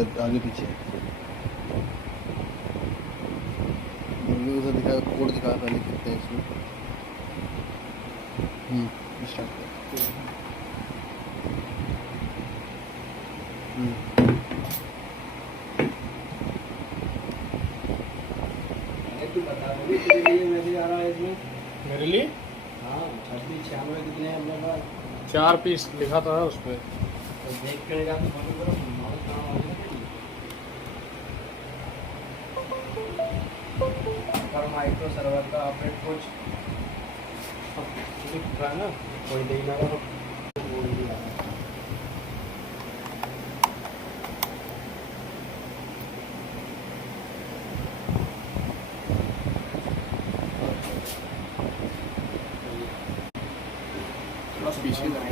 इधर आगे पीछे उधर दिखा, कोड दिखा पहले कितने हैं इसमें। स्टार्ट कर। तू बता दो तेरे लिए मैसेज आ रहा है इसमें। मेरे लिए हाँ 26 96 कितने हैं अपने पास। 4 पीस लिखा था उस पर। तो देख कर जा तो फोन करो माल कहाँ हो गया पर माइक्रो सर्वर का अपडेट कुछ लिख रहा है ना, कोई देखना तो बोल ही रहा है। बस पीछे इंटर